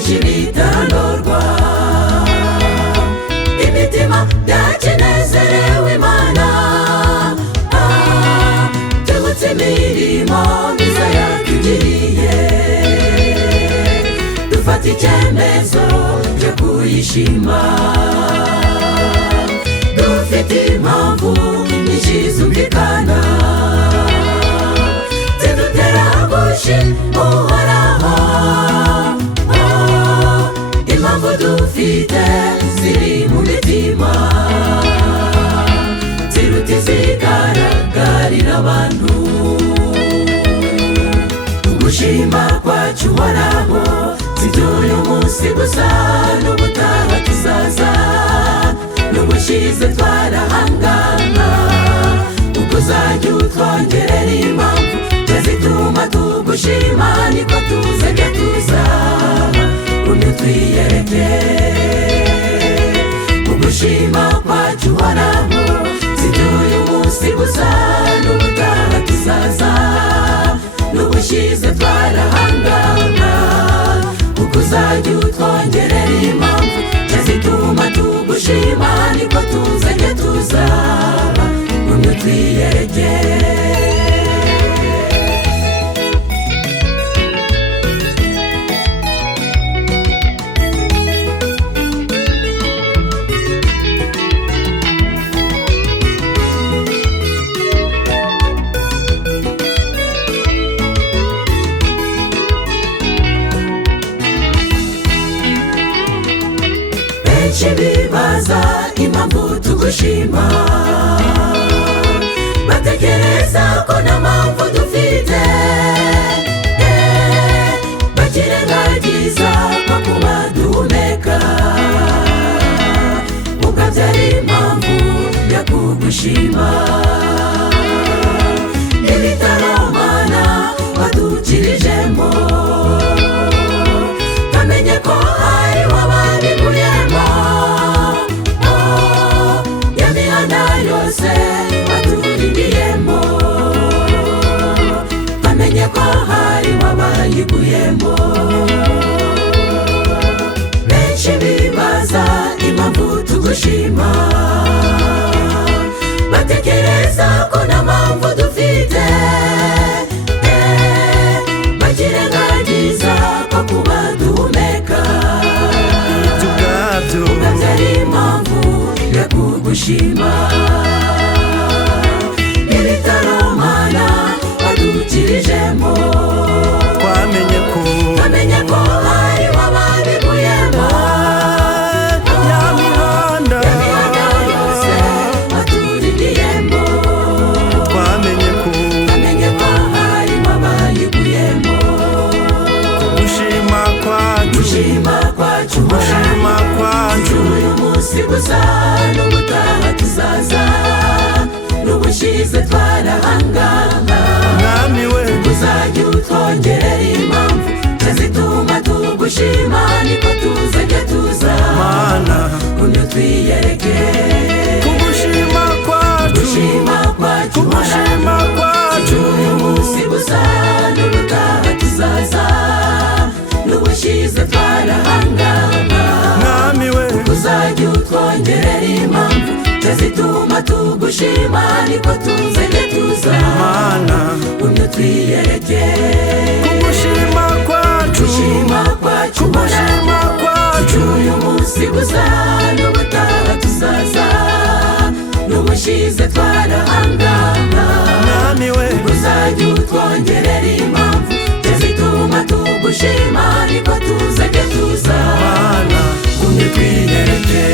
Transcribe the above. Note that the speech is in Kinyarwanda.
byinshi bitarondorwa, imitima yakinezerewe Imana, tubutse imirimo myiza yatugiriye, dufata icyemezo cyo kuyishima, dufite impamvu nyinshi zumvikana zidutera gushima Uhoraho. Impamvu dufite ziri mu mitima, ziruta izigaragarira abantu. Ugushima kwacu Uhoraho si iby'uyu munsi gusa, n'ubutaha tuzaza, n'ubushize twarahangana, uko uzajya utwongerera impamvu zituma tugushima, niko tuzajya tuza umye twiyereke. Ugushima kwacu Uhoraho si iby'uyu munsi gusa, n'ubutaha tuzaza, n'ubushize twarahangana, uko uzajya utwongerera impamvu zituma tugushima, niko tuzajya tuza umye twiyereke. Benshi bibaza impamvu tugushima, batekereza ko nta mpamvu dufite, bakirengagiza ko kuba duhumeka ubwabyo ari impamvu yo kugushima. Ibitaromana wadukirijemo, bamenye ko hari wababiguyemo, ya mihanda yose waturindiyemo, bamenye ko hari wabayiguyemo. Benshi bibaza impamvu tugushima, batekereza ko nta mpamvu dufite, bakirengagiza ko kuba duhumeka ubwabyo ari impamvu yo kugushima. Ibitaromana wadukirijemo, twamenye ko hari wababiguyemo, ya mihanda yose waturindiyemo, twamenye ko hari wabayiguyemo. Gushima kwacu uyu munsi gusa, n'ubutaha tuzaza, n'ubushize twarahangana, mwami we uzajya utwongerera impamvu zituma tugushima, niko tuzajya tuza Mana umye twiyereke. Kugushima kwacu uyu munsi gusa, n'ubutaha tuzaza, n'ubushize twarahangana, mwami we uzajya utwongerera impamvu zituma tugushima, niko tuzajya tuza Mana umye twiyereke. Kugushima kwacu uyu munsi gusa, n'ubutaha tuzaza, n'ubushize twarahangana, mwami we uzajya utwongerera impamvu zituma tugushima, niko tuzajya tuza Mana umye twiyereke.